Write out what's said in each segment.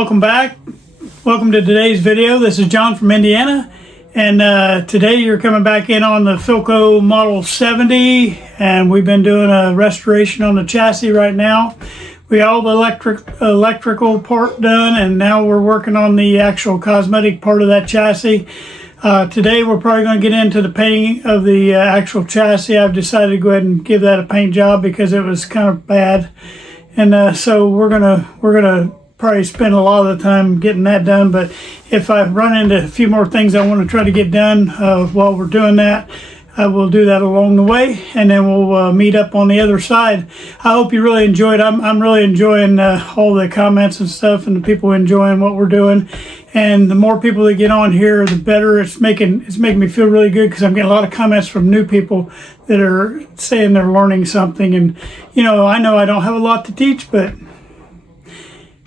Welcome back. Welcome to today's video. This is John from Indiana, and today you're coming back in on the Philco Model 70, and we've been doing a restoration on the chassis right now. We got all the electrical part done, and now we're working on the actual cosmetic part of that chassis. Today we're probably going to get into the painting of the actual chassis. I've decided to go ahead and give that a paint job because it was kind of bad, and so we're gonna probably spend a lot of the time getting that done. But if I run into a few more things I want to try to get done while we're doing that, I will do that along the way, and then we'll meet up on the other side. I hope you really enjoyed. I'm really enjoying all the comments and stuff, and the people enjoying what we're doing. And the more people that get on here, the better. It's making me feel really good because I'm getting a lot of comments from new people that are saying they're learning something. And I know I don't have a lot to teach, but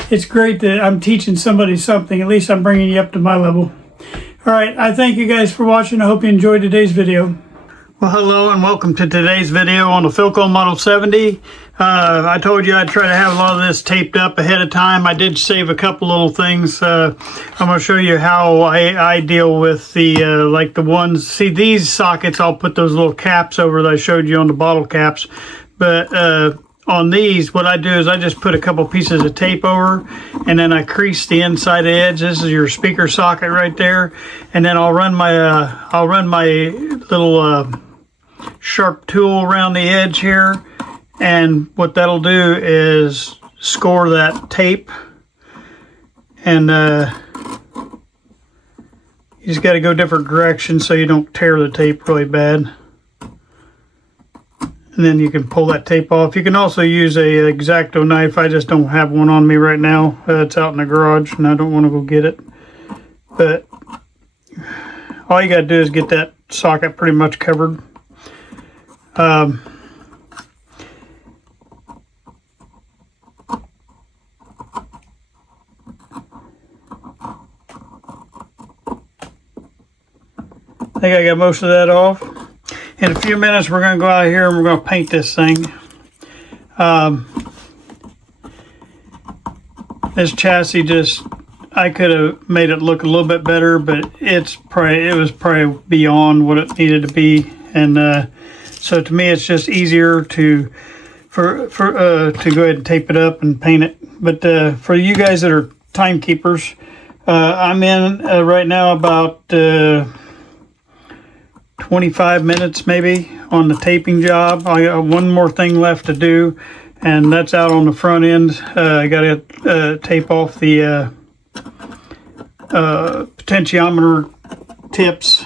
it's great that I'm teaching somebody something. At least I'm bringing you up to my level. All right, I thank you guys for watching. I hope you enjoyed today's video. Well, hello and welcome to today's video on the Philco Model 70. I told you I'd try to have a lot of this taped up ahead of time. I did save a couple little things. I'm going to show you how I deal with the like the ones. See, these sockets, I'll put those little caps over that I showed you on the bottle caps. But on these, what I do is I just put a couple pieces of tape over, and then I crease the inside edge. This is your speaker socket right there, and then I'll run my little sharp tool around the edge here, and what that'll do is score that tape. And you just got to go different directions so you don't tear the tape really bad. And then you can pull that tape off. You can also use a X-Acto knife. I just don't have one on me right now. It's out in the garage and I don't want to go get it. But all you got to do is get that socket pretty much covered. I think I got most of that off. In a few minutes, we're going to go out here and we're going to paint this thing. This chassis I could have made it look a little bit better, but it was probably beyond what it needed to be. And so to me, it's just easier to go ahead and tape it up and paint it. But for you guys that are timekeepers, I'm in right now about 25 minutes maybe on the taping job. I got one more thing left to do, and that's out on the front end. I got to tape off the potentiometer tips,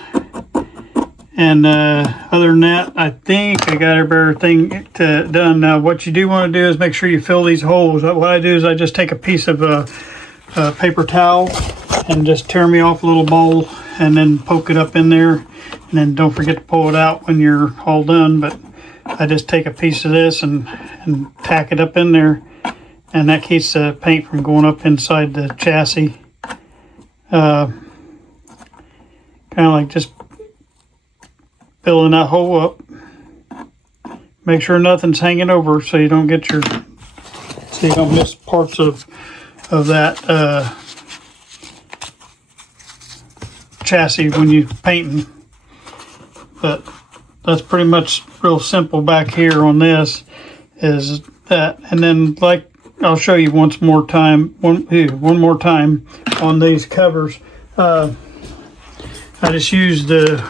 and other than that, I think I got everything done. Now what you do want to do is make sure you fill these holes. What I do is I just take a piece of paper towel and just tear me off a little bowl and then poke it up in there. And then don't forget to pull it out when you're all done. But I just take a piece of this and tack it up in there, and that keeps the paint from going up inside the chassis. Kind of like just filling that hole up. Make sure nothing's hanging over so you don't get so you don't miss parts of that chassis when you're painting. But that's pretty much real simple back here on this is that. And then, like, I'll show you one more time on these covers. I just used the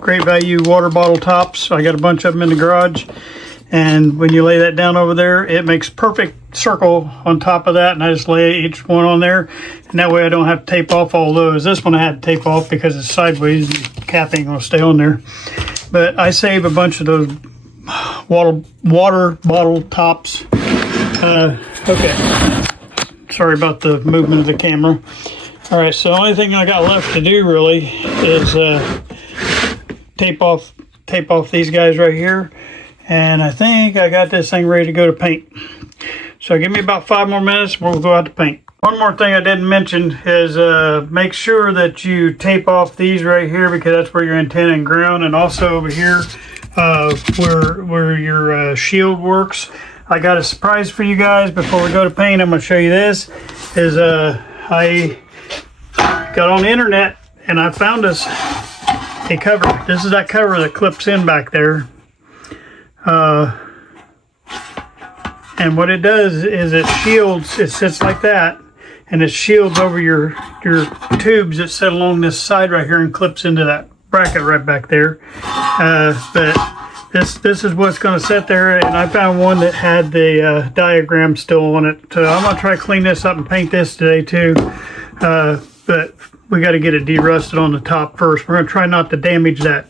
Great Value water bottle tops. I got a bunch of them in the garage, and when you lay that down over there, it makes perfect circle on top of that, and I just lay each one on there, and that way I don't have to tape off all those. This one I had to tape off because it's sideways and the cap ain't gonna stay on there. But I save a bunch of those water bottle tops. Okay, sorry about the movement of the camera. All right, so the only thing I got left to do really is tape off these guys right here, and I think I got this thing ready to go to paint. So give me about 5 more minutes, we'll go out to paint. One more thing I didn't mention is make sure that you tape off these right here, because that's where your antenna and ground, and also over here where your shield works. I got a surprise for you guys before we go to paint. I'm going to show you this. I got on the internet and I found us a cover. This is that cover that clips in back there. And what it does is it shields, it sits like that, and it shields over your tubes that sit along this side right here and clips into that bracket right back there. But this is what's going to sit there, and I found one that had the diagram still on it. So I'm going to try to clean this up and paint this today too. But we got to get it de-rusted on the top first. We're going to try not to damage that.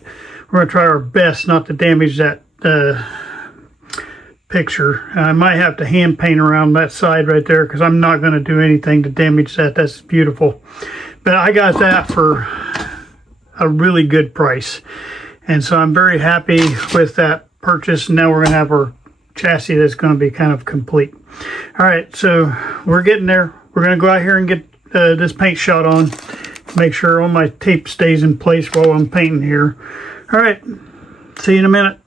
We're going to try our best not to damage that picture. I might have to hand paint around that side right there because I'm not going to do anything to damage that. That's beautiful. But I got that for a really good price. And so I'm very happy with that purchase. Now we're going to have our chassis that's going to be kind of complete. All right, so we're getting there. We're going to go out here and get this paint shot on. Make sure all my tape stays in place while I'm painting here. All right, see you in a minute.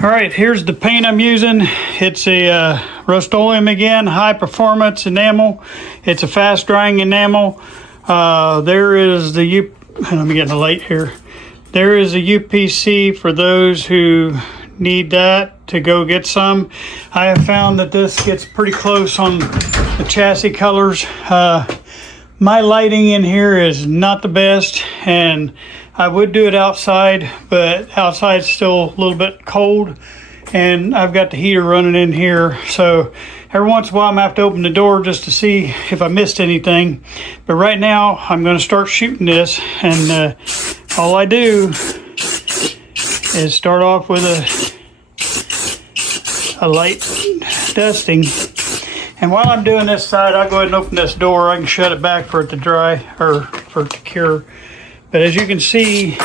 All right, here's the paint I'm using. It's a Rust-Oleum again, high performance enamel. It's a fast drying enamel. There is the I'm getting a light here. There is a UPC for those who need that to go get some. I have found that this gets pretty close on the chassis colors. My lighting in here is not the best, and I would do it outside, but outside's still a little bit cold, and I've got the heater running in here, so every once in a while I'm gonna have to open the door just to see if I missed anything. But right now I'm going to start shooting this, and all I do is start off with a light dusting. And while I'm doing this side, I'll go ahead and open this door. I can shut it back for it to dry, or for it to cure. But as you can see,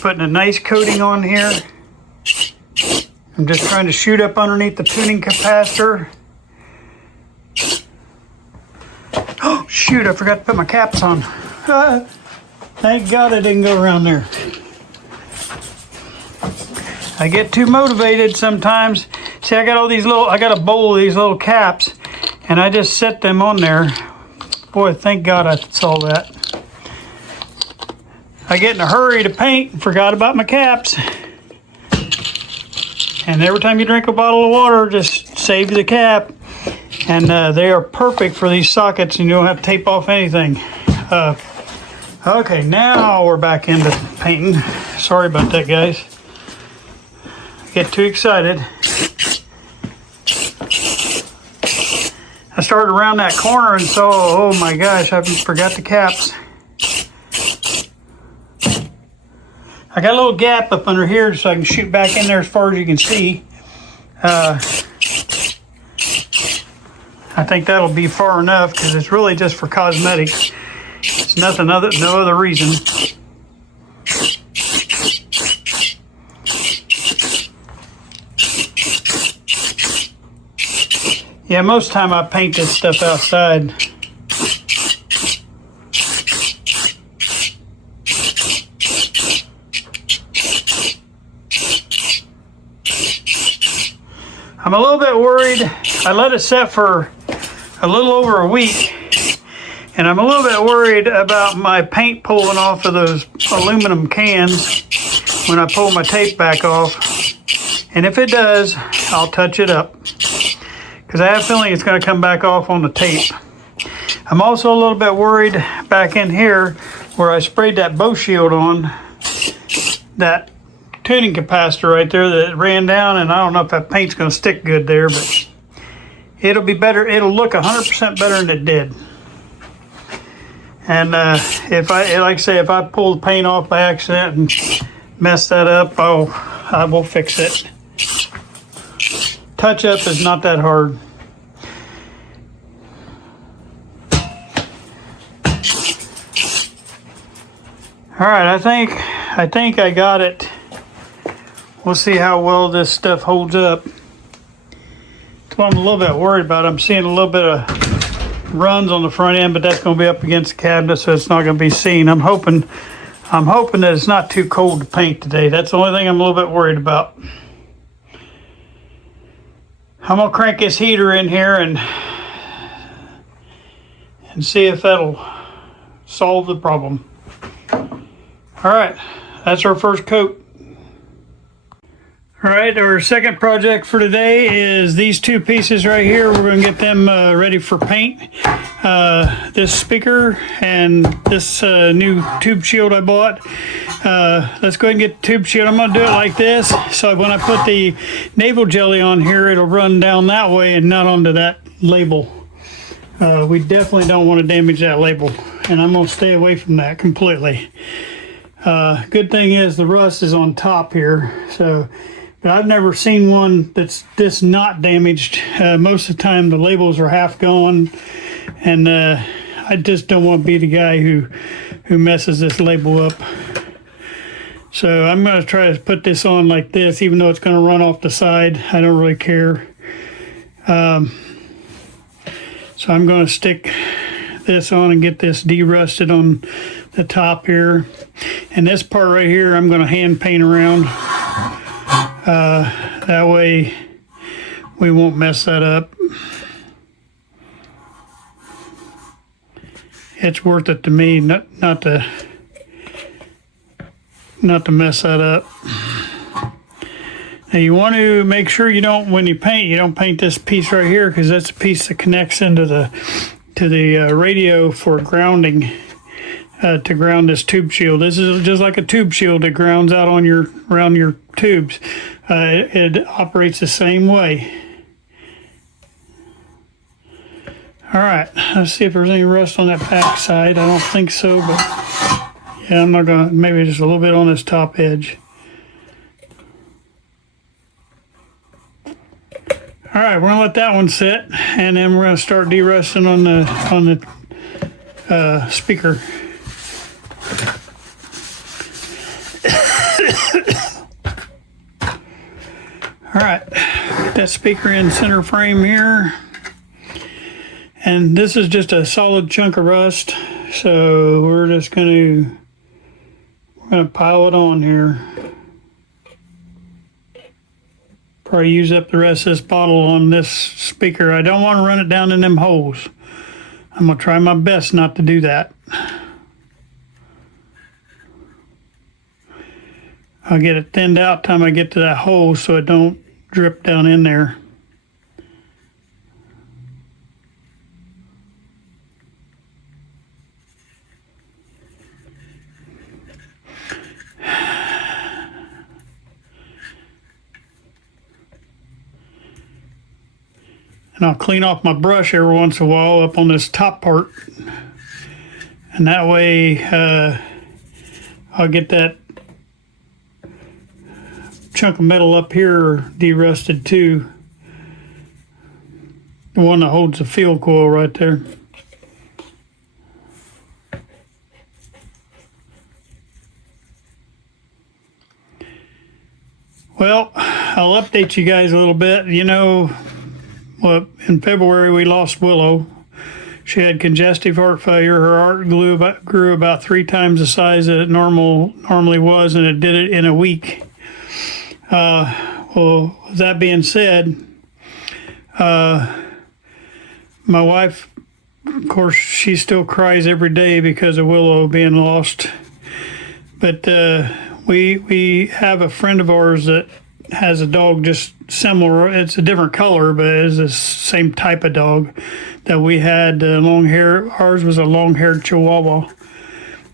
putting a nice coating on here. I'm just trying to shoot up underneath the tuning capacitor. Oh shoot, I forgot to put my caps on. Thank God I didn't go around there. I get too motivated sometimes. See, I got a bowl of these little caps, and I just set them on there. Boy, thank God I saw that. I get in a hurry to paint and forgot about my caps. And every time you drink a bottle of water, just save the cap. And they are perfect for these sockets, and you don't have to tape off anything. Okay, now we're back into painting. Sorry about that, guys. Get too excited. I started around that corner and saw, oh my gosh, I forgot the caps. I got a little gap up under here so I can shoot back in there as far as you can see. I think that'll be far enough because it's really just for cosmetics. It's nothing other, no other reason. Yeah, most of the time I paint this stuff outside. I'm a little bit worried. I let it set for a little over a week, and I'm a little bit worried about my paint pulling off of those aluminum cans when I pull my tape back off. And if it does, I'll touch it up, because I have a feeling it's going to come back off on the tape. I'm also a little bit worried back in here where I sprayed that bow shield on, that tuning capacitor right there that ran down, and I don't know if that paint's going to stick good there, but it'll be better. It'll look 100% better than it did. And if I pull the paint off by accident and mess that up, I will fix it. Touch up is not that hard. All right, I think I got it. We'll see how well this stuff holds up. That's what I'm a little bit worried about. I'm seeing a little bit of runs on the front end, but that's going to be up against the cabinet, so it's not going to be seen. I'm hoping I'm hoping that it's not too cold to paint today. That's the only thing I'm a little bit worried about. I'm gonna crank this heater in here and see if that'll solve the problem. All right, that's our first coat. All right, our second project for today is these two pieces right here. We're going to get them ready for paint. This speaker and this new tube shield I bought. Let's go ahead and get the tube shield. I'm going to do it like this, so when I put the navel jelly on here, it'll run down that way and not onto that label. We definitely don't want to damage that label, and I'm going to stay away from that completely. Good thing is the rust is on top here, so... But I've never seen one that's this not damaged. Most of the time the labels are half gone, and I just don't want to be the guy who messes this label up. So I'm going to try to put this on like this, even though it's going to run off the side. I don't really care. So I'm going to stick this on and get this de-rusted on the top here. And this part right here I'm going to hand paint around. That way we won't mess that up. It's worth it to me not to mess that up. Now you want to make sure you don't, when you don't paint this piece right here, because that's a piece that connects into the radio for grounding. To ground this tube shield. This is just like a tube shield that grounds out on around your tubes. It operates the same way. All right, let's see if there's any rust on that back side. I don't think so, but yeah, I'm not gonna, maybe just a little bit on this top edge. All right, we're gonna let that one sit, and then we're gonna start de-rusting on the speaker. All right, get that speaker in center frame here. And this is just a solid chunk of rust. So we're just gonna pile it on here. Probably use up the rest of this bottle on this speaker. I don't want to run it down in them holes. I'm gonna try my best not to do that. I'll get it thinned out time I get to that hole so it don't drip down in there. And I'll clean off my brush every once in a while up on this top part. And that way I'll get that chunk of metal up here de-rusted too. The one that holds the field coil right there. Well, I'll update you guys a little bit. You know, well, in February we lost Willow. She had congestive heart failure. Her heart grew about 3 times the size that it normally was, and it did it in a week. Well, with that being said, my wife, of course, she still cries every day because of Willow being lost. But we have a friend of ours that has a dog just similar. It's a different color, but it's the same type of dog that we had. Long hair. Ours was a long-haired Chihuahua,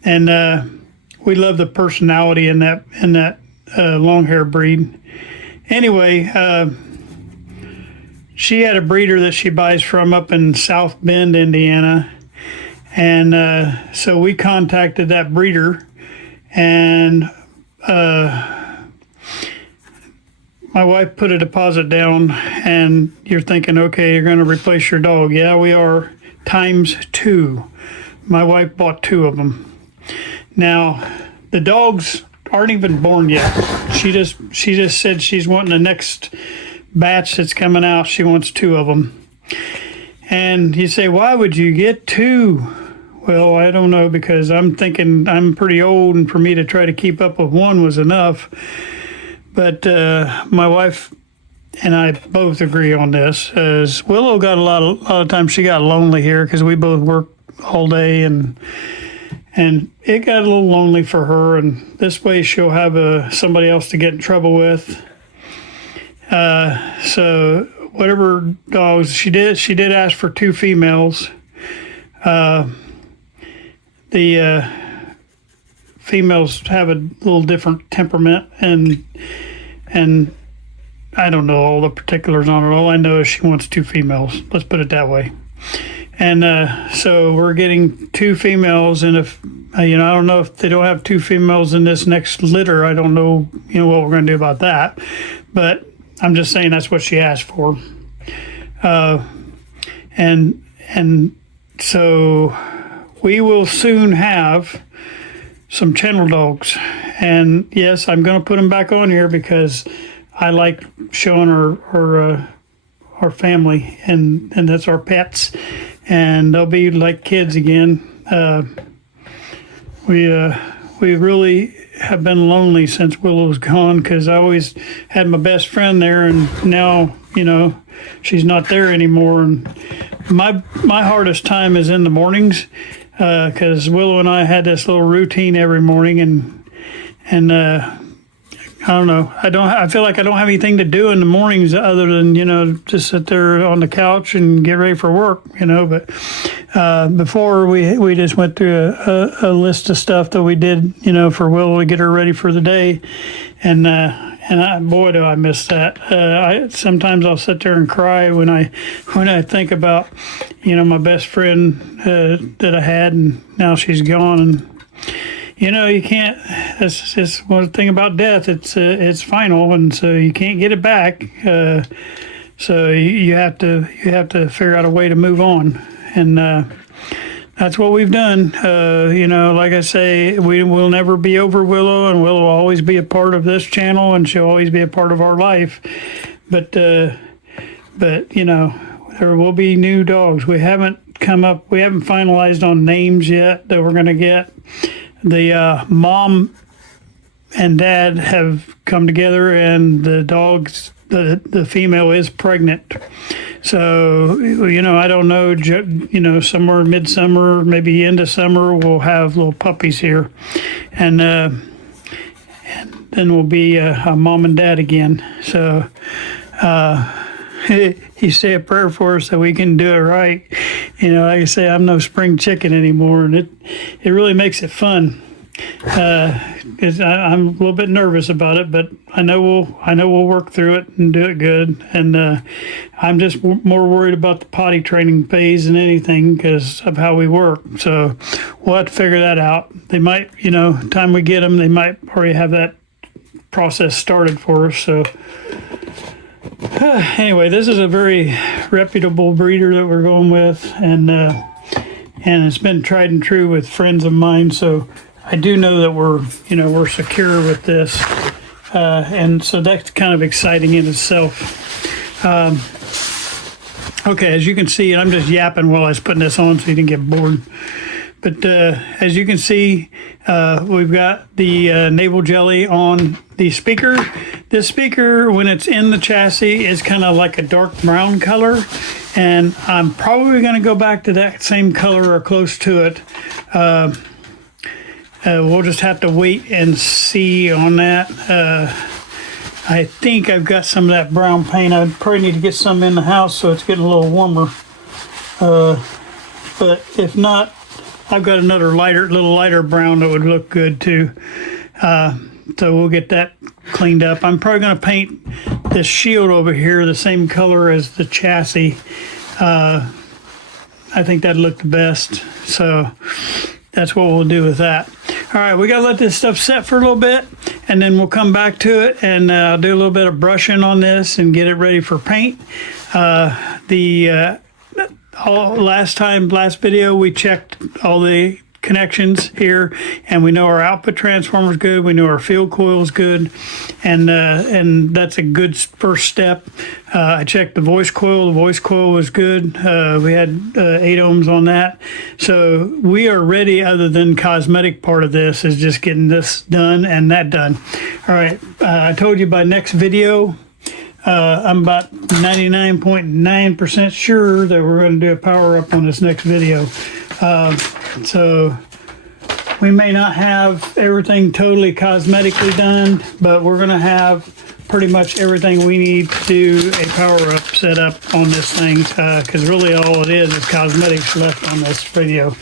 and we love the personality in that long hair breed. Anyway, she had a breeder that she buys from up in South Bend, Indiana, and so we contacted that breeder, and my wife put a deposit down. And you're thinking, okay, you're going to replace your dog. Yeah, we are, times 2. My wife bought 2 of them. Now the dogs aren't even born yet. She just said she's wanting the next batch that's coming out. She wants 2 of them. And you say, why would you get 2? Well, I don't know, because I'm thinking I'm pretty old, and for me to try to keep up with one was enough. But my wife and I both agree on this. As Willow got a lot of times she got lonely here because we both work all day, and it got a little lonely for her. And this way she'll have somebody else to get in trouble with. So whatever dogs she did ask for 2 females. The females have a little different temperament, and I don't know all the particulars on it. All I know is she wants 2 females. Let's put it that way. And so we're getting 2 females, and if I don't know if they don't have 2 females in this next litter. I don't know, what we're going to do about that. But I'm just saying that's what she asked for. And so we will soon have some channel dogs. And yes, I'm going to put them back on here because I like showing our family, and that's our pets, and they'll be like kids again. We really have been lonely since Willow's gone, because I always had my best friend there, and now she's not there anymore. And my hardest time is in the mornings, because Willow and I had this little routine every morning, and I don't know. I feel like I don't have anything to do in the mornings other than just sit there on the couch and get ready for work. But before we just went through a list of stuff that we did for Willow to get her ready for the day, and boy do I miss that. Sometimes I'll sit there and cry when I think about my best friend that I had, and now she's gone. And you can't. That's just one thing about death. It's final, and so you can't get it back. So you have to figure out a way to move on, and that's what we've done. Like I say, we will never be over Willow, and Willow will always be a part of this channel, and she'll always be a part of our life. But there will be new dogs. We haven't finalized on names yet that we're going to get. The mom and dad have come together, and the dogs, the female is pregnant. So, I don't know, somewhere midsummer, maybe end of summer, we'll have little puppies here. And then we'll be a mom and dad again. So, you say a prayer for us so we can do it right. Like I say, I'm no spring chicken anymore, and it really makes it fun. I'm a little bit nervous about it, but I know we'll work through it and do it good. And I'm just more worried about the potty training phase than anything because of how we work. So we'll have to figure that out. They might, time we get them, they might already have that process started for us. So. Anyway, this is a very reputable breeder that we're going with, and it's been tried and true with friends of mine. So I do know that we're secure with this, and so that's kind of exciting in itself. Okay, as you can see, and I'm just yapping while I was putting this on so you didn't get bored. But as you can see, we've got the navel jelly on the speaker. This speaker, when it's in the chassis, is kind of like a dark brown color. And I'm probably going to go back to that same color or close to it. We'll just have to wait and see on that. I think I've got some of that brown paint. I probably need to get some in the house so it's getting a little warmer. But if not, I've got another little lighter brown that would look good too. So we'll get that cleaned up. I'm probably going to paint this shield over here the same color as the chassis. I think that'd look the best. So that's what we'll do with that. All right, we got to let this stuff set for a little bit, and then we'll come back to it, and I'll do a little bit of brushing on this and get it ready for paint. Last video we checked all the connections here, and we know our output transformer is good. We know our field coil is good, and that's a good first step. I checked the voice coil. The voice coil was good. We had 8 ohms on that, so we are ready. Other than cosmetic part of this is just getting this done and that done. All right, I told you by next video. I'm about 99.9% sure that we're going to do a power up on this next video. So we may not have everything totally cosmetically done, but we're going to have pretty much everything we need to do a power up setup on this thing, because really all it is cosmetics left on this video.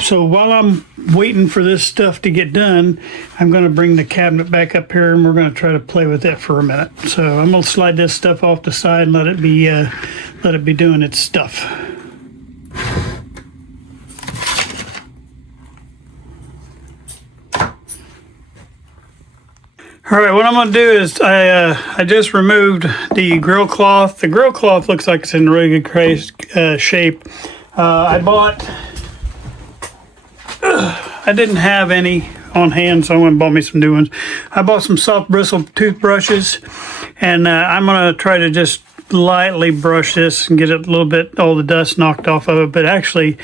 So while I'm waiting for this stuff to get done, I'm going to bring the cabinet back up here and we're going to try to play with it for a minute. So I'm going to slide this stuff off the side and let it be doing its stuff. All right, what I'm going to do is I just removed the grill cloth. The grill cloth looks like it's in really good shape. I didn't have any on hand, so I went and bought me some new ones. I bought some soft bristle toothbrushes, and I'm going to try to just lightly brush this and get it a little bit, all the dust knocked off of it. But actually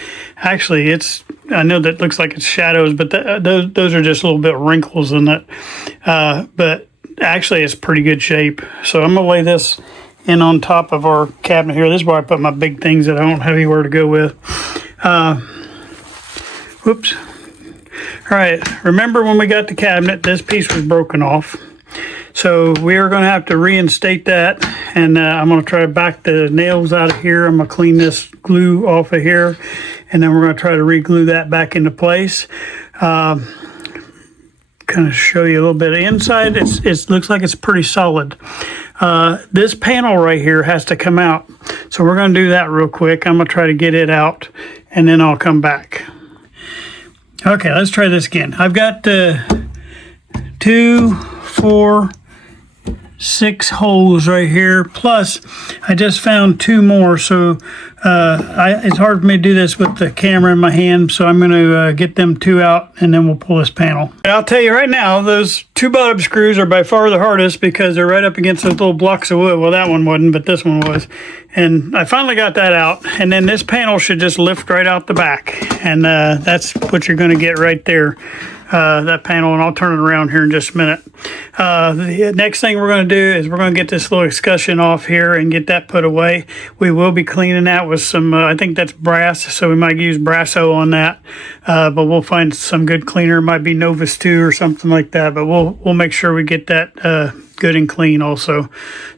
it's, I know that looks like it's shadows, but those are just a little bit wrinkles in it. But actually it's pretty good shape. So I'm going to lay this in on top of our cabinet here. This is where I put my big things that I don't have anywhere to go with. Whoops. All right, remember when we got the cabinet, this piece was broken off. So we are going to have to reinstate that, and I'm going to try to back the nails out of here. I'm going to clean this glue off of here, and then we're going to try to re-glue that back into place. Kind of show you a little bit of inside. It looks like it's pretty solid. This panel right here has to come out, so we're going to do that real quick. I'm going to try to get it out, and then I'll come back. Okay, let's try this again. I've got 2, 4, 6 holes right here, plus I just found 2 more, so it's hard for me to do this with the camera in my hand, so I'm going to get them 2 out and then we'll pull this panel. I'll tell you right now, those 2 bottom screws are by far the hardest because they're right up against those little blocks of wood. Well, that one wasn't, but this one was. And I finally got that out, and then this panel should just lift right out the back, and that's what you're going to get right there. That panel, and I'll turn it around here in just a minute. The next thing we're going to do is we're going to get this little escutcheon off here and get that put away. We will be cleaning that with some, I think that's brass, so we might use Brasso on that, but we'll find some good cleaner. It might be Novus 2 or something like that, but we'll make sure we get that good and clean also.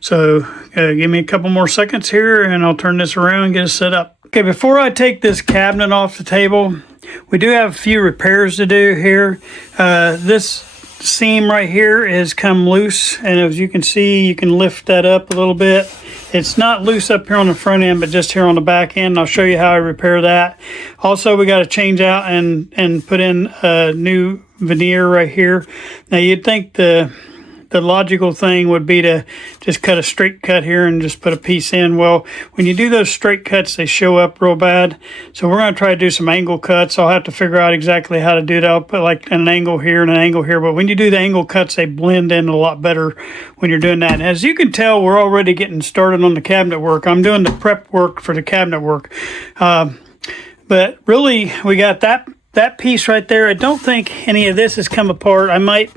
So give me a couple more seconds here and I'll turn this around and get it set up. Okay, before I take this cabinet off the table, we do have a few repairs to do here. This seam right here is come loose, and as you can see, you can lift that up a little bit. It's not loose up here on the front end, but just here on the back end. I'll show you how I repair that. Also, we got to change out and put in a new veneer right here. Now, you'd think the logical thing would be to just cut a straight cut here and just put a piece in. Well, when you do those straight cuts, they show up real bad. So we're going to try to do some angle cuts. I'll have to figure out exactly how to do that. I'll put like an angle here and an angle here. But when you do the angle cuts, they blend in a lot better when you're doing that. And as you can tell, we're already getting started on the cabinet work. I'm doing the prep work for the cabinet work. But really, we got that piece right there. I don't think any of this has come apart. I might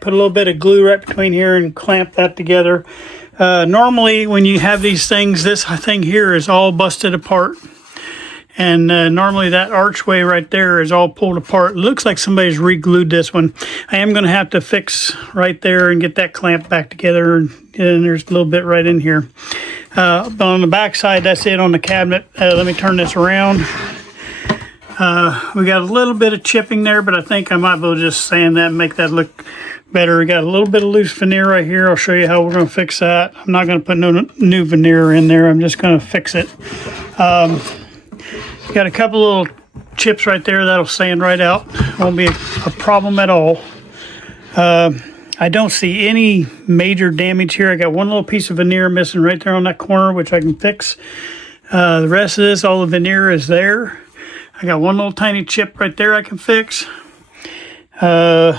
put a little bit of glue right between here and clamp that together. Normally when you have these things, this thing here is all busted apart, and normally that archway right there is all pulled apart. It looks like somebody's re-glued this one. I am going to have to fix right there and get that clamp back together, and there's a little bit right in here. But on the back side, that's it on the cabinet. Let me turn this around. We got a little bit of chipping there, but I think I might be able to just sand that and make that look better. We got a little bit of loose veneer right here. I'll show you how we're going to fix that. I'm not going to put no new veneer in there. I'm just going to fix it. Got a couple little chips right there. That'll sand right out. Won't be a problem at all. I don't see any major damage here. I got one little piece of veneer missing right there on that corner, which I can fix. The rest of this, all the veneer is there. I got one little tiny chip right there I can fix. I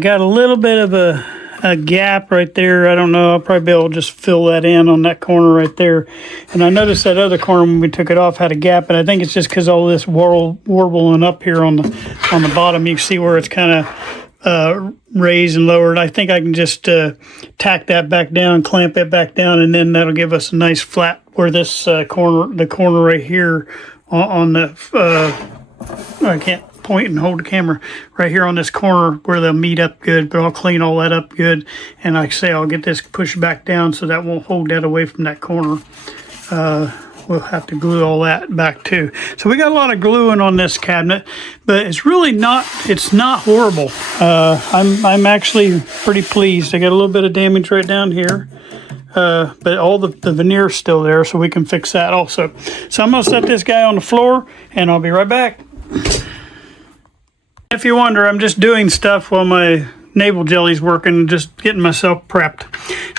got a little bit of a gap right there. I don't know. I'll probably be able to just fill that in on that corner right there. And I noticed that other corner when we took it off had a gap, and I think it's just because all this warbling up here on the bottom. You can see where it's kind of raised and lowered. I think I can just tack that back down, clamp it back down, and then that'll give us a nice flat where this the corner right here on the I can't point and hold the camera right here on this corner where they'll meet up good, but I'll clean all that up good. And like I say, I'll get this pushed back down so that won't hold that away from that corner. We'll have to glue all that back too. So we got a lot of gluing on this cabinet, but it's really not, it's not horrible. I'm actually pretty pleased. I got a little bit of damage right down here. But all the veneer's still there, so we can fix that also. So I'm gonna set this guy on the floor and I'll be right back. If you wonder, I'm just doing stuff while my navel jelly's working, just getting myself prepped.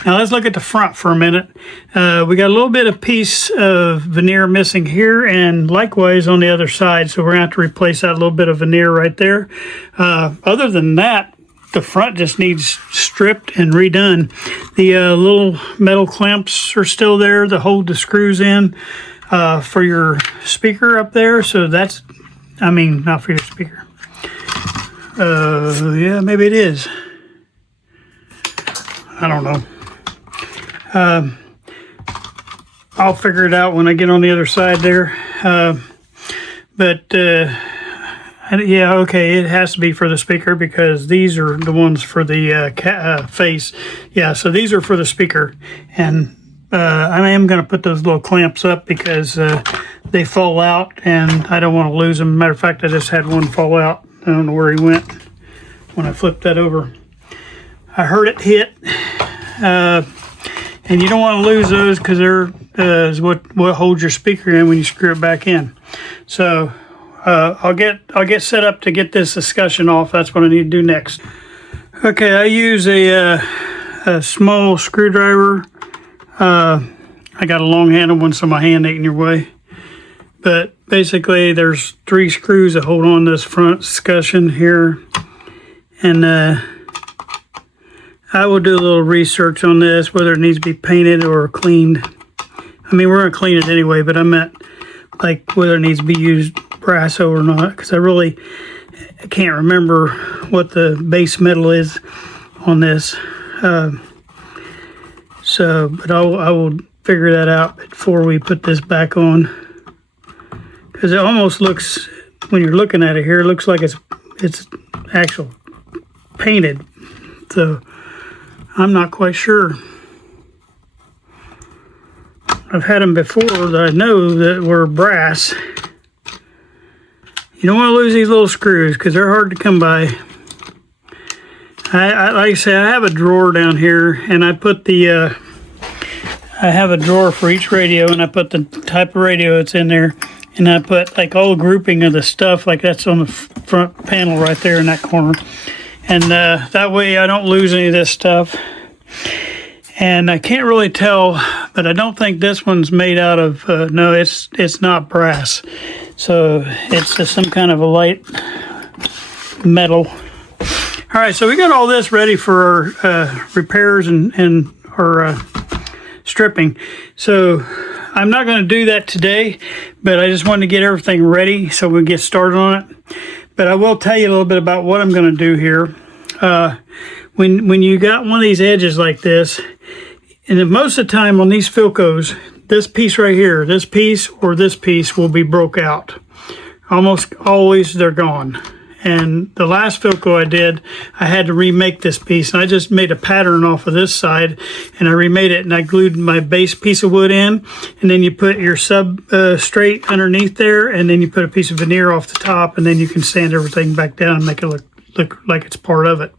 Now let's look at the front for a minute. We got a little bit of piece of veneer missing here, and likewise on the other side, so we're gonna have to replace that little bit of veneer right there. Other than that, the front just needs stripped and redone. The little metal clamps are still there to hold the screws in for your speaker up there. So that's, I mean, not for your speaker. Yeah, maybe it is. I don't know. I'll figure it out when I get on the other side there. Yeah, okay, it has to be for the speaker because these are the ones for the face. Yeah, so these are for the speaker. And I am going to put those little clamps up because they fall out and I don't want to lose them. Matter of fact, I just had one fall out. I don't know where he went when I flipped that over. I heard it hit. And you don't want to lose those because they're is what holds your speaker in when you screw it back in. So I'll get set up to get this discussion off. That's what I need to do next. Okay, I use a small screwdriver. I got a long handle one so my hand ain't in your way. But basically there's 3 screws that hold on this front escutcheon here. And I will do a little research on this, whether it needs to be painted or cleaned. I mean, we're going to clean it anyway, but I meant like whether it needs to be used brasso or not, because I can't remember what the base metal is on this. But I will figure that out before we put this back on, because it almost looks, when you're looking at it here, it looks like it's actual painted. So I'm not quite sure. I've had them before that I know that were brass. You don't want to lose these little screws because they're hard to come by. I like I say, I have a drawer down here, and I put I have a drawer for each radio, and I put the type of radio that's in there, and I put like all the grouping of the stuff, like that's on the front panel right there in that corner. And that way I don't lose any of this stuff. And I can't really tell, but I don't think this one's made out of, no, it's not brass. So it's just some kind of a light metal. All right, so we got all this ready for our repairs and our stripping. So I'm not going to do that today, but I just wanted to get everything ready so we can get started on it. But I will tell you a little bit about what I'm going to do here. When you got one of these edges like this, and most of the time on these Philcos, this piece right here, this piece or this piece will be broke out. Almost always they're gone. And the last Philco I did, I had to remake this piece. And I just made a pattern off of this side, and I remade it, and I glued my base piece of wood in, and then you put your substrate underneath there, and then you put a piece of veneer off the top, and then you can sand everything back down and make it look like it's part of it.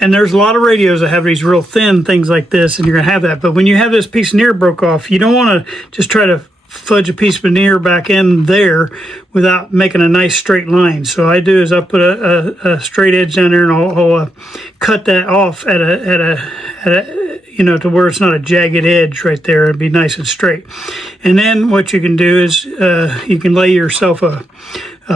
And there's a lot of radios that have these real thin things like this, and you're going to have that. But when you have this piece of veneer broke off, you don't want to just try to fudge a piece of veneer back in there without making a nice straight line. So I do is I put a straight edge down there, and I'll cut that off at a you know, to where it's not a jagged edge right there. It'd be nice and straight. And then what you can do is you can lay yourself a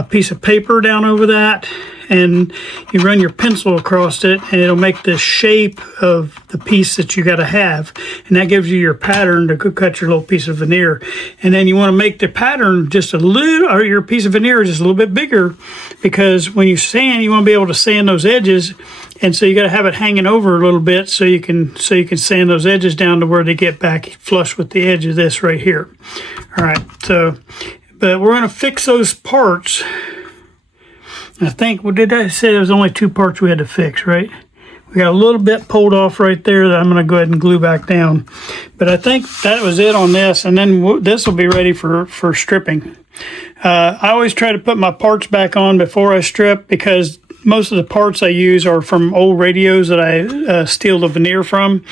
piece of paper down over that, and you run your pencil across it, and it'll make the shape of the piece that you got to have, and that gives you your pattern to cut your little piece of veneer. And then you want to make the pattern just a little, or your piece of veneer just a little bit bigger, because when you sand, you want to be able to sand those edges, and so you got to have it hanging over a little bit so you can sand those edges down to where they get back flush with the edge of this right here. All right, so but we're going to fix those parts. I think, well, did I say there was only 2 parts we had to fix, right? We got a little bit pulled off right there that I'm going to go ahead and glue back down. But I think that was it on this, and then this will be ready for stripping. I always try to put my parts back on before I strip, because most of the parts I use are from old radios that I steal the veneer from,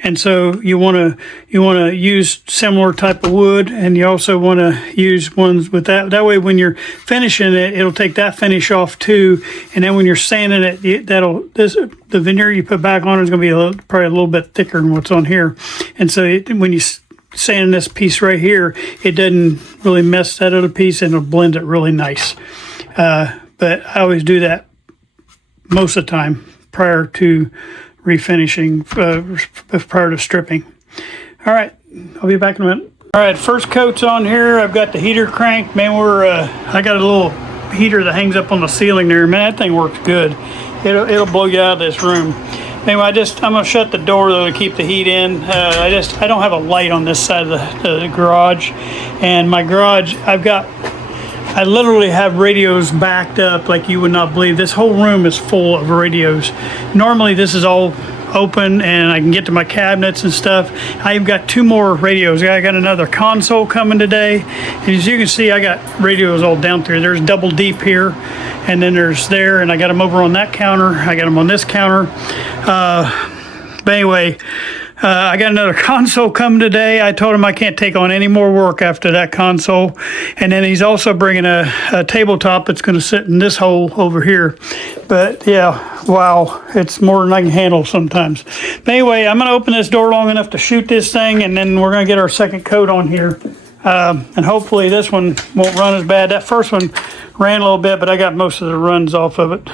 and so you want to use similar type of wood, and you also want to use ones with that. That way, when you're finishing it, it'll take that finish off too, and then when you're sanding it, the veneer you put back on is going to be probably a little bit thicker than what's on here, and so when you sand this piece right here, it doesn't really mess that other piece, and it'll blend it really nice. But I always do that most of the time prior to refinishing, prior to stripping. All right, I'll be back in a minute. All right, first coat's on here. I've got the heater cranked. Man, I got a little heater that hangs up on the ceiling there. Man, that thing works good. It'll blow you out of this room. Anyway, I'm gonna shut the door though to keep the heat in. I don't have a light on this side of the garage, and my garage, I literally have radios backed up like you would not believe. This whole room is full of radios. Normally this is all open and I can get to my cabinets and stuff. I've got 2 more radios. I got another console coming today. And as you can see, I got radios all down through. There's double deep here, and then there's there, and I got them over on that counter. I got them on this counter. But anyway, I got another console coming today. I told him I can't take on any more work after that console. And then he's also bringing a tabletop that's going to sit in this hole over here. But yeah, wow, it's more than I can handle sometimes. But anyway, I'm going to open this door long enough to shoot this thing, and then we're going to get our second coat on here. And hopefully this one won't run as bad. That first one ran a little bit, but I got most of the runs off of it.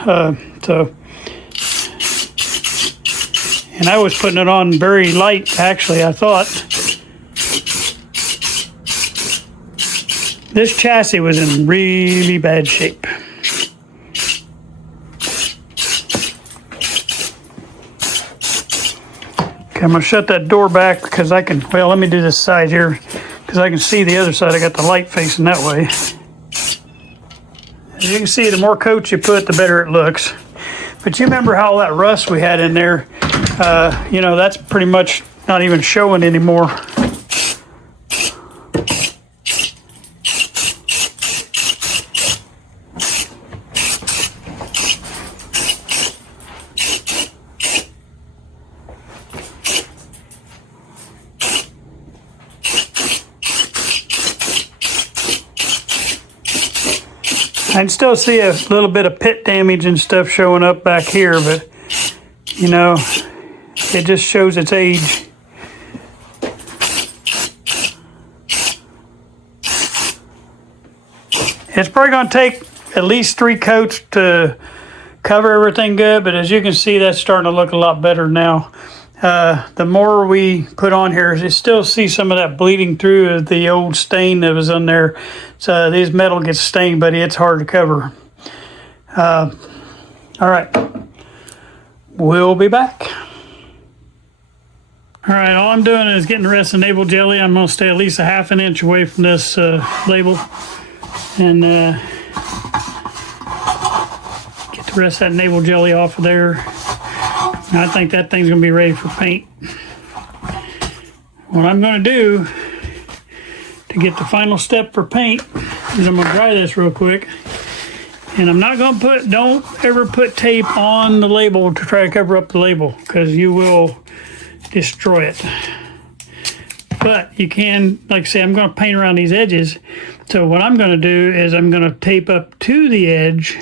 And I was putting it on very light, actually, I thought. This chassis was in really bad shape. Okay, I'm gonna shut that door back because I can, well, let me do this side here because I can see the other side. I got the light facing that way. As you can see, the more coats you put, the better it looks. But you remember how all that rust we had in there, you know, that's pretty much not even showing anymore. I can still see a little bit of pit damage and stuff showing up back here, but you know, it just shows its age. It's probably going to take at least 3 coats to cover everything good, but as you can see, that's starting to look a lot better now. The more we put on here, you still see some of that bleeding through of the old stain that was on there. So this metal gets stained, buddy. It's hard to cover. All right. We'll be back. All right, all I'm doing is getting the rest of the navel jelly. I'm going to stay at least a ½ an inch away from this label. And get the rest of that navel jelly off of there. I think that thing's going to be ready for paint. What I'm going to do to get the final step for paint is I'm going to dry this real quick. And I'm not going to don't ever put tape on the label to try to cover up the label, because you will destroy it. But you can, like I say, I'm going to paint around these edges. So what I'm going to do is I'm going to tape up to the edge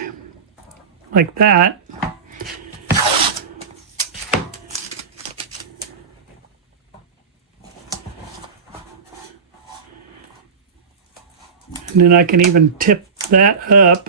like that. And then I can even tip that up.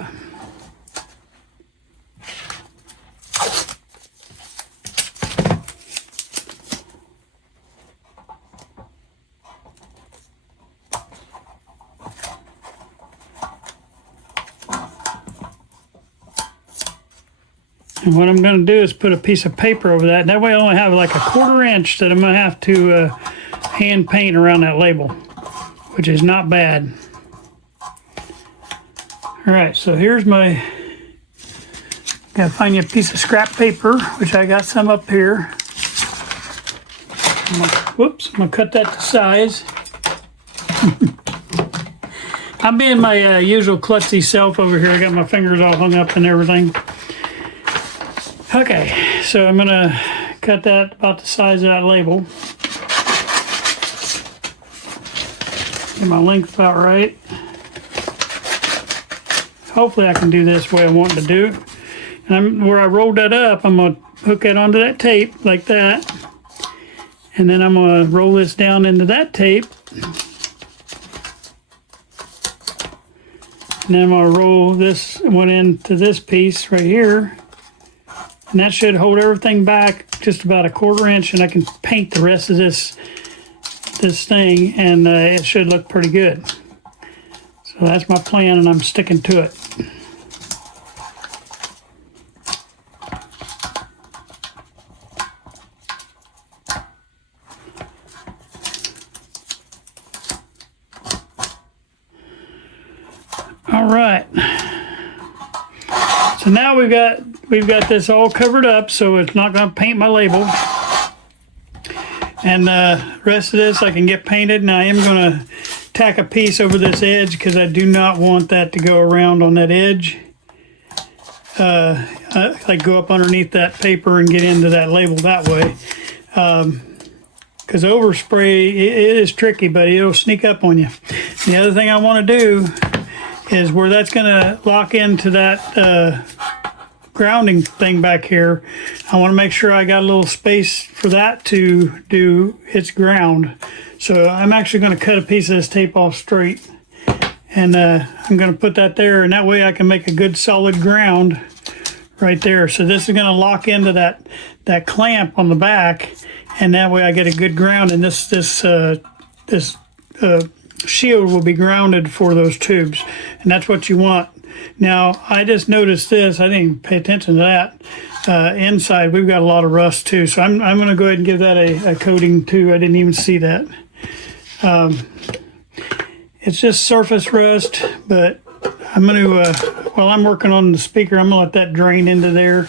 And what I'm going to do is put a piece of paper over that. That way I only have like a 1/4 inch that I'm going to have to hand paint around that label, which is not bad. All right, so here's my, gotta find you a piece of scrap paper, which I got some up here. I'm gonna cut that to size. I'm being my usual klutzy self over here. I got my fingers all hung up and everything. Okay, so I'm gonna cut that about the size of that label. Get my length about right. Hopefully I can do this the way I want to do. And where I rolled that up, I'm gonna hook that onto that tape like that. And then I'm gonna roll this down into that tape. And then I'm gonna roll this one into this piece right here. And that should hold everything back just about a 1/4 inch, and I can paint the rest of this thing, and it should look pretty good. So that's my plan, and I'm sticking to it. All right. So now we've got this all covered up, so it's not going to paint my label. And the rest of this I can get painted, and I am going to tack a piece over this edge because I do not want that to go around on that edge. Like go up underneath that paper and get into that label that way. Because overspray, it is tricky, but it'll sneak up on you. The other thing I want to do is where that's going to lock into that grounding thing back here, I want to make sure I got a little space for that to do its ground. So I'm actually going to cut a piece of this tape off straight, and I'm going to put that there, and that way I can make a good solid ground right there. So this is going to lock into that clamp on the back, and that way I get a good ground, and this shield will be grounded for those tubes, and that's what you want. Now I just noticed this, I didn't even pay attention to that. Inside we've got a lot of rust too, so I'm going to go ahead and give that a coating too. I didn't even see that. It's just surface rust, but I'm going to while I'm working on the speaker, I'm going to let that drain into there,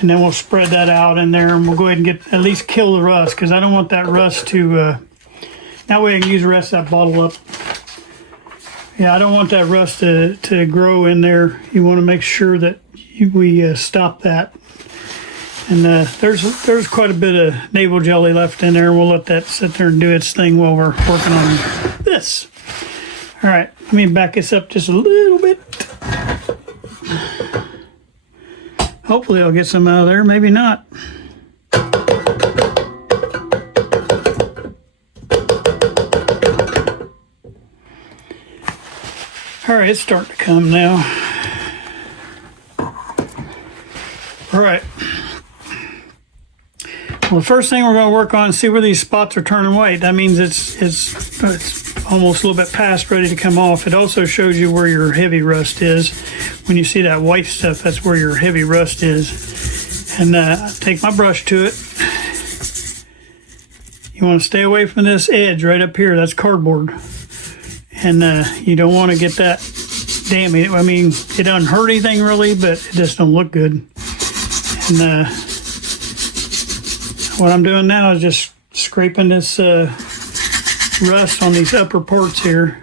and then we'll spread that out in there, and we'll go ahead and at least kill the rust, because I don't want that rust to that way I can use the rest of that bottle up. Yeah, I don't want that rust to grow in there. You want to make sure that we stop that. And there's quite a bit of navel jelly left in there. We'll let that sit there and do its thing while we're working on this. All right, let me back this up just a little bit. Hopefully I'll get some out of there, maybe not. All right, it's starting to come now. All right. Well, the first thing we're going to work on is see where these spots are turning white. That means it's almost a little bit past ready to come off. It also shows you where your heavy rust is. When you see that white stuff, that's where your heavy rust is. And take my brush to it. You want to stay away from this edge right up here. That's cardboard. And you don't want to get that damaged. I mean, it doesn't hurt anything really, but it just don't look good. And what I'm doing now is just scraping this rust on these upper parts here.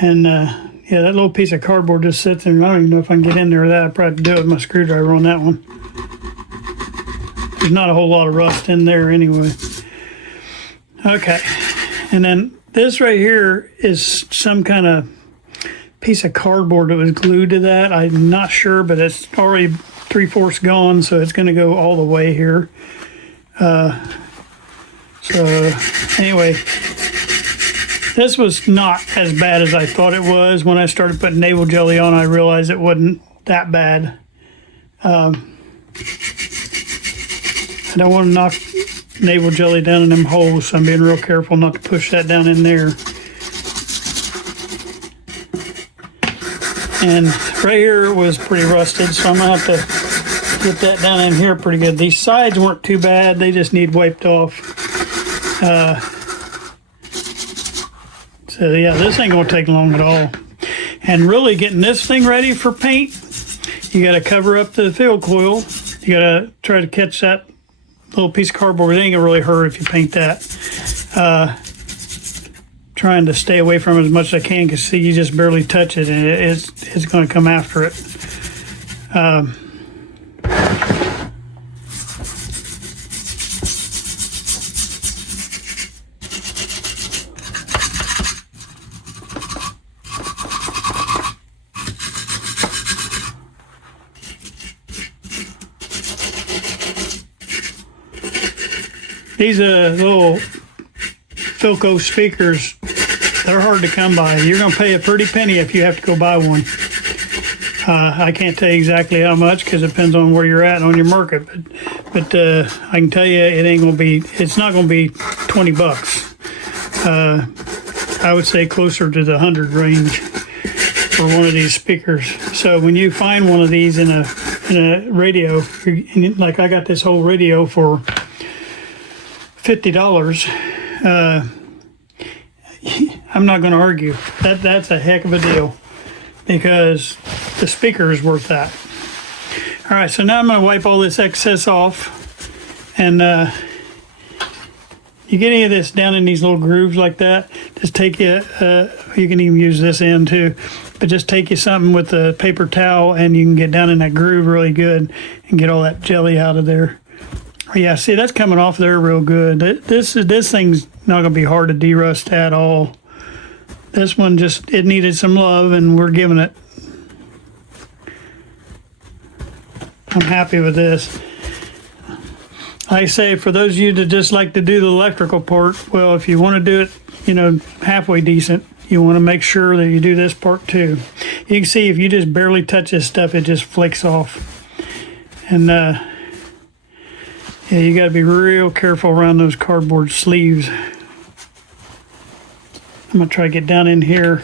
And yeah, that little piece of cardboard just sits there. I don't even know if I can get in there with that. I'd probably do it with my screwdriver on that one. There's not a whole lot of rust in there anyway. Okay, and then this right here is some kind of piece of cardboard that was glued to that. I'm not sure, but it's already 3/4 gone, so it's going to go all the way here. So anyway, This was not as bad as I thought it was. When I started putting navel jelly on, I realized it wasn't that bad. I don't want to knock navel jelly down in them holes, so I'm being real careful not to push that down in there. And right here it was pretty rusted, so I'm going to have to get that down in here pretty good. These sides weren't too bad. They just need wiped off. So yeah, this ain't going to take long at all. And really getting this thing ready for paint, you got to cover up the field coil. You got to try to catch that little piece of cardboard. It ain't going to really hurt if you paint that. Trying to stay away from it as much as I can, because see, you just barely touch it and it's going to come after it. These little Philco speakers, they're hard to come by. You're going to pay a pretty penny if you have to go buy one. I can't tell you exactly how much, because it depends on where you're at on your market. But I can tell you, it's not going to be 20 bucks. I would say closer to the 100 range for one of these speakers. So when you find one of these in a radio, like I got this whole radio for $50. I'm not going to argue. That's a heck of a deal, because the speaker is worth that. All right, so now I'm going to wipe all this excess off, and you get any of this down in these little grooves like that, just take you can even use this end too, but just take you something with a paper towel, and you can get down in that groove really good and get all that jelly out of there. Yeah, see, that's coming off there real good. This thing's not going to be hard to derust at all. This one it needed some love, and we're giving it. I'm happy with this. Like I say, for those of you that just like to do the electrical part, well, if you want to do it, halfway decent, you want to make sure that you do this part too. You can see if you just barely touch this stuff, it just flakes off. And yeah, you got to be real careful around those cardboard sleeves. I'm going to try to get down in here.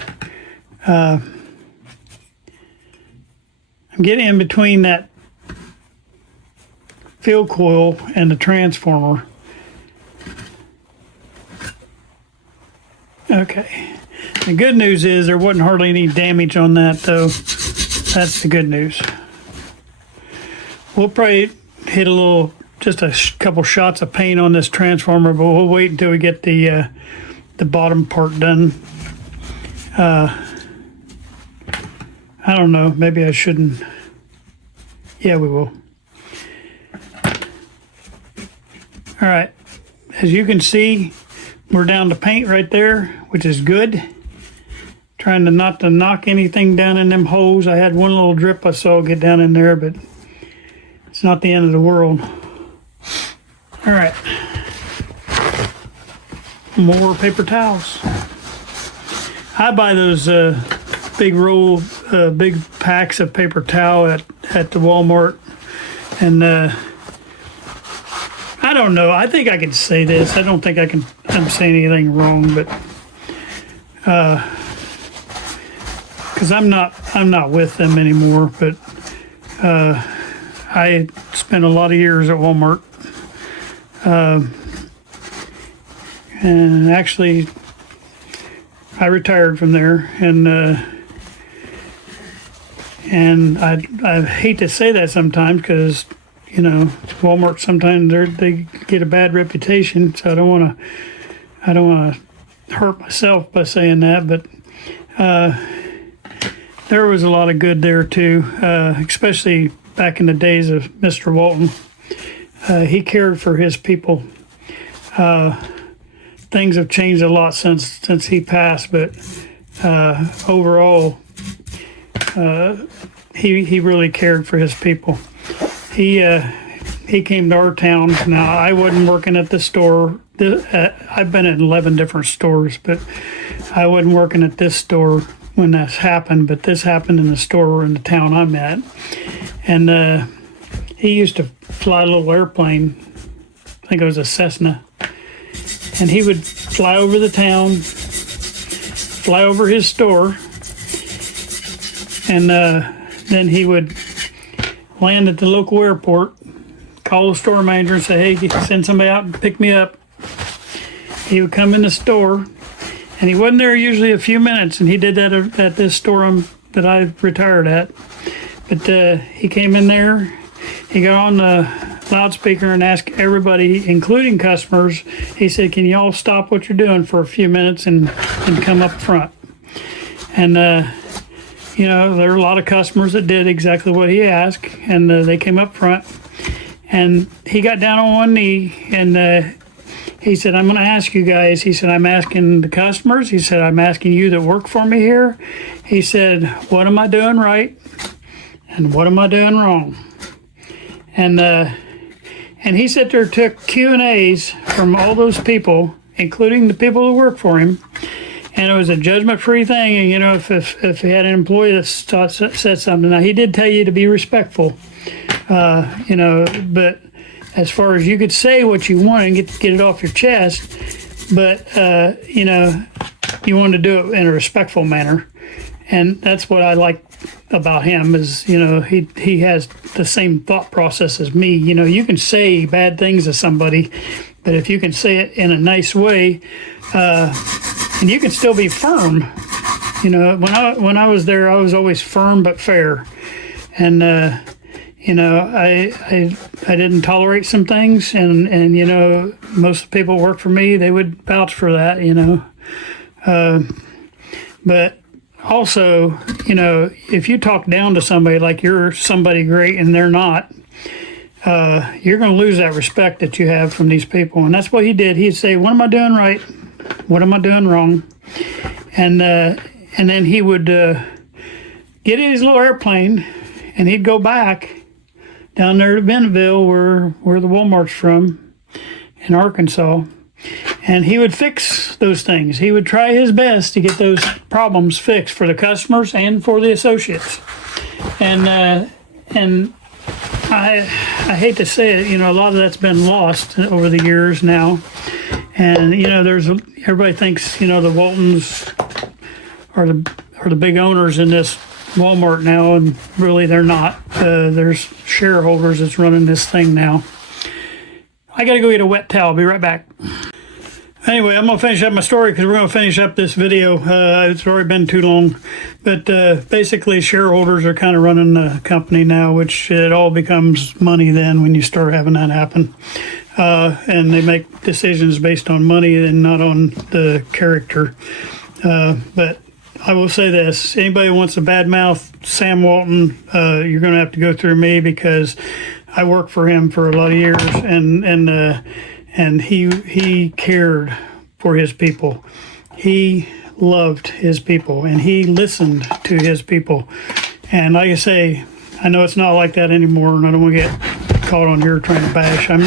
I'm getting in between that field coil and the transformer. Okay. The good news is there wasn't hardly any damage on that, though. That's the good news. We'll probably hit just a couple shots of paint on this transformer, but we'll wait until we get the bottom part done. I don't know, maybe I shouldn't. Yeah, we will. All right, as you can see, we're down to paint right there, which is good. Trying not to knock anything down in them holes. I had one little drip I saw get down in there, but it's not the end of the world. All right, more paper towels. I buy those big packs of paper towel at the Walmart, and I don't know. I think I can say this. I don't think I'm saying anything wrong, but because I'm not with them anymore. But I spent a lot of years at Walmart. And actually, I retired from there, and I hate to say that sometimes, because Walmart sometimes they get a bad reputation, so I don't want to hurt myself by saying that, but there was a lot of good there too, especially back in the days of Mr. Walton. He cared for his people. Things have changed a lot since he passed, but overall, he really cared for his people. He came to our town. Now, I wasn't working at the store. I've been at 11 different stores, but I wasn't working at this store when this happened, but this happened in the store in the town I'm at. And he used to fly a little airplane. I think it was a Cessna. And he would fly over the town, fly over his store, and then he would land at the local airport, call the store manager and say, hey, send somebody out and pick me up. He would come in the store, and he wasn't there usually a few minutes, and he did that at this store that I retired at. But he came in there, he got on the loudspeaker and asked everybody, including customers, he said, can you all stop what you're doing for a few minutes and come up front? And, you know, there were a lot of customers that did exactly what he asked, and they came up front. And he got down on one knee, and he said, I'm going to ask you guys. He said, I'm asking the customers. He said, I'm asking you that work for me here. He said, what am I doing right? And what am I doing wrong? And he sat there, took Q&As from all those people, including the people who work for him. And it was a judgment-free thing. And, you know, if he had an employee that said something, now he did tell you to be respectful, you know, but as far as you could say what you want and get it off your chest, but, you know, you want to do it in a respectful manner. And that's what I like about him is, you know, he has the same thought process as me. You know, you can say bad things to somebody, but if you can say it in a nice way, and you can still be firm. You know, when I was there, I was always firm but fair. And, you know, I didn't tolerate some things, and you know, most of the people who work for me, they would vouch for that, you know. But also, you know, if you talk down to somebody like you're somebody great and they're not, you're going to lose that respect that you have from these people. And that's what he did. He'd say, what am I doing right? What am I doing wrong? And then he would get in his little airplane, and he'd go back down there to Bentonville, where the Walmart's from, in Arkansas, and he would fix those things. He would try his best to get those problems fixed for the customers and for the associates. And I hate to say it, you know, a lot of that's been lost over the years now. And you know, everybody thinks, you know, the Waltons are the big owners in this Walmart now, and really they're not. There's shareholders that's running this thing now. I gotta go get a wet towel. I'll be right back. Anyway, I'm gonna finish up my story because we're gonna finish up this video. It's already been too long, but basically shareholders are kind of running the company now, which it all becomes money then when you start having that happen. And they make decisions based on money and not on the character. But I will say this, anybody who wants to badmouth Sam Walton, you're going to have to go through me, because I worked for him for a lot of years, and he cared for his people. He loved his people, and he listened to his people. And like I say, I know it's not like that anymore, and I don't want to get caught on here trying to bash. I'm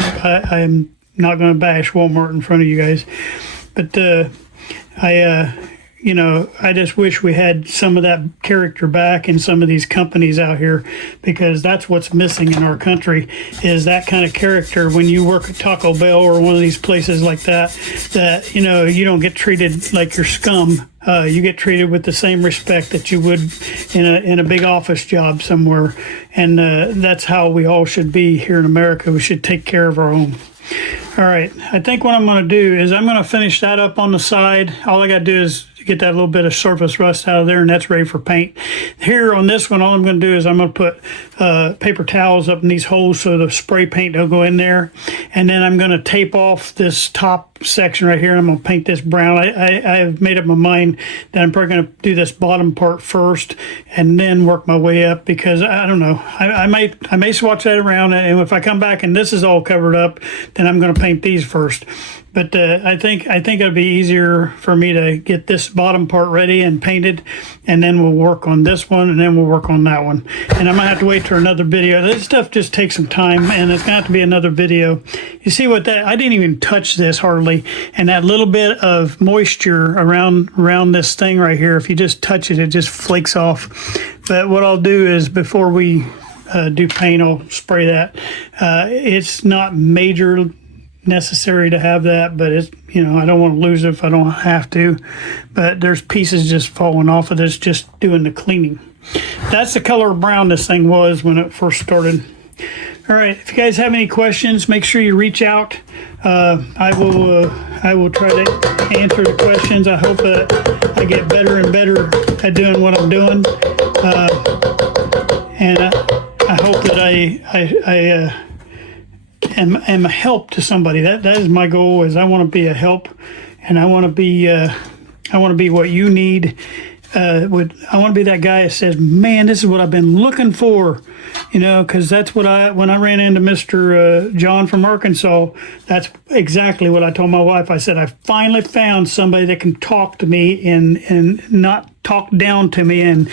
not going to bash Walmart in front of you guys, but you know, I just wish we had some of that character back in some of these companies out here, because that's what's missing in our country, is that kind of character. When you work at Taco Bell or one of these places like that, you know, you don't get treated like you're scum. You get treated with the same respect that you would in a big office job somewhere. And that's how we all should be here in America. We should take care of our own. All right, I think what I'm going to do is I'm going to finish that up on the side. All I got to do is get that little bit of surface rust out of there, and that's ready for paint. Here on this one, all I'm going to do is I'm going to put paper towels up in these holes so the spray paint will go in there. And then I'm going to tape off this top section right here, and I'm going to paint this brown. I have made up my mind that I'm probably going to do this bottom part first and then work my way up, because I don't know. I may swatch that around, and if I come back and this is all covered up, then I'm going to paint these first. But I think it'll be easier for me to get this bottom part ready and painted, and then we'll work on this one, and then we'll work on that one. And I might have to wait for another video. This stuff just takes some time, and it's gonna have to be another video. You see what that? I didn't even touch this hardly, and that little bit of moisture around this thing right here, if you just touch it, it just flakes off. But what I'll do is before we do paint, I'll spray that. It's not major necessary to have that, but it's, you know, I don't want to lose it if I don't have to. But there's pieces just falling off of this just doing the cleaning. That's the color brown this thing was when it first started. All right, if you guys have any questions, make sure you reach out. I will try to answer the questions. I hope that I get better and better at doing what I'm doing, and I hope that I am a help to somebody. That is my goal. Is I want to be a help, and I want to be what you need. I want to be that guy that says, man, this is what I've been looking for, you know, because that's what when I ran into Mr. John from Arkansas, that's exactly what I told my wife. I said, I finally found somebody that can talk to me and not talk down to me and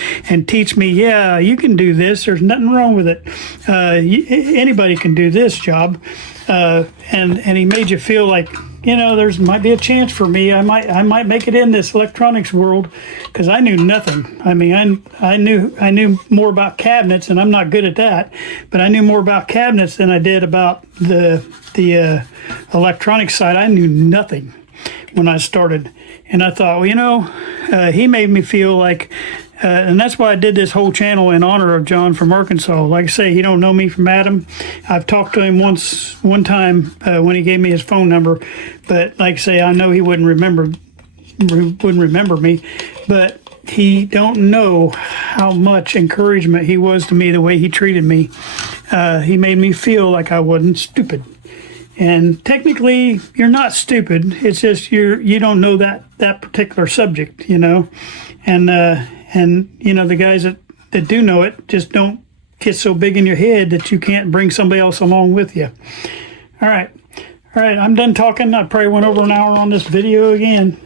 teach me, yeah, you can do this. There's nothing wrong with it. Anybody can do this job. And he made you feel like, you know, might be a chance for me. I might make it in this electronics world, because I knew nothing. I mean, I knew more about cabinets, and I'm not good at that. But I knew more about cabinets than I did about the electronic side. I knew nothing when I started, and I thought, well, you know, he made me feel like. And that's why I did this whole channel in honor of John from Arkansas. Like I say, he don't know me from Adam. I've talked to him one time when he gave me his phone number. But like I say, I know he wouldn't remember me. But he don't know how much encouragement he was to me, the way he treated me. He made me feel like I wasn't stupid. And technically, you're not stupid. It's just you don't know that particular subject, you know. And you know, the guys that do know it just don't get so big in your head that you can't bring somebody else along with you. All right, I'm done talking. I probably went over an hour on this video again,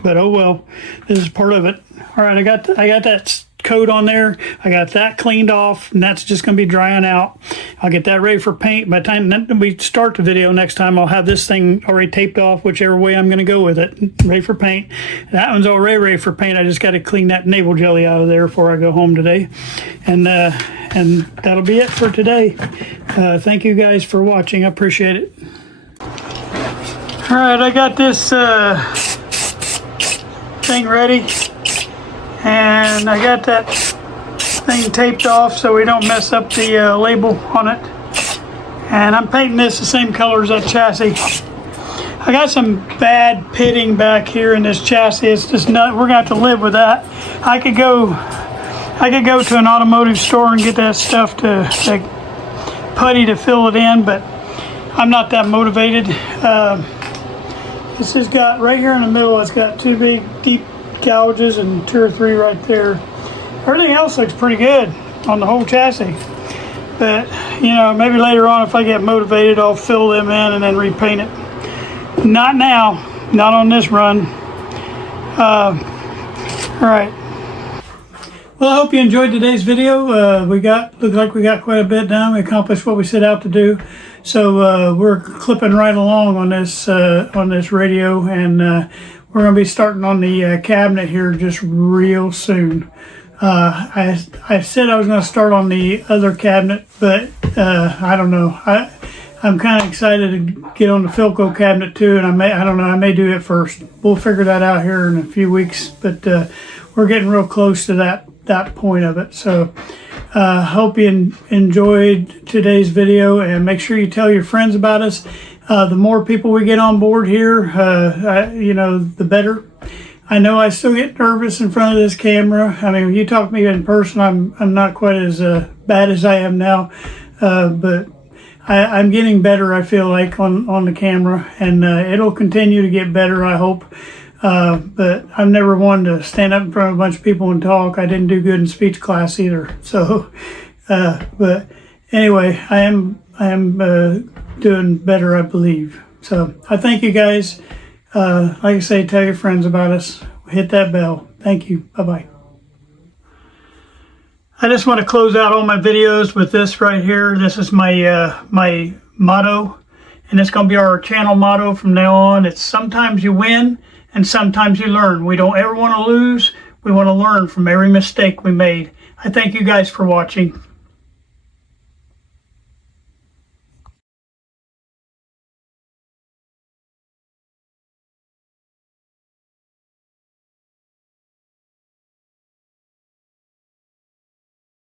but oh well, this is part of it. All right, I got that coat on there. I got that cleaned off, and that's just going to be drying out. I'll get that ready for paint. By the time we start the video next time, I'll have this thing already taped off, whichever way I'm going to go with it, ready for paint. That one's already ready for paint. I just got to clean that navel jelly out of there before I go home today. And that'll be it for today. Thank you guys for watching. I appreciate it. All right, I got this thing ready. And I got that thing taped off so we don't mess up the label on it. And I'm painting this the same color as that chassis. I got some bad pitting back here in this chassis. It's just not. We're gonna have to live with that. I could go to an automotive store and get that stuff to like putty to fill it in, but I'm not that motivated. This has got right here in the middle. It's got two big deep gouges and 2 or 3 right there. Everything else looks pretty good on the whole chassis, but you know, maybe later on if I get motivated, I'll fill them in and then repaint it. Not now, not on this run. All right, well, I hope you enjoyed today's video. Looked like we got quite a bit done. We accomplished what we set out to do, so we're clipping right along on this radio, and we're going to be starting on the cabinet here just real soon. I said I was going to start on the other cabinet, but I don't know. I'm kind of excited to get on the Philco cabinet too, and I may do it first. We'll figure that out here in a few weeks, but we're getting real close to that point of it. So hope you enjoyed today's video, and make sure you tell your friends about us. The more people we get on board here, you know, the better. I know I still get nervous in front of this camera. I mean, when you talk to me in person, I'm not quite as bad as I am now, but I'm getting better, I feel like, on the camera, and it'll continue to get better, I hope. But I've never wanted to stand up in front of a bunch of people and talk. I didn't do good in speech class either. So, but anyway, I am doing better, I believe. So I thank you guys. Like I say, tell your friends about us. Hit that bell. Thank you. Bye-bye. I just want to close out all my videos with this right here. This is my my motto, and it's going to be our channel motto from now on. It's sometimes you win and sometimes you learn. We don't ever want to lose. We want to learn from every mistake we made. I thank you guys for watching.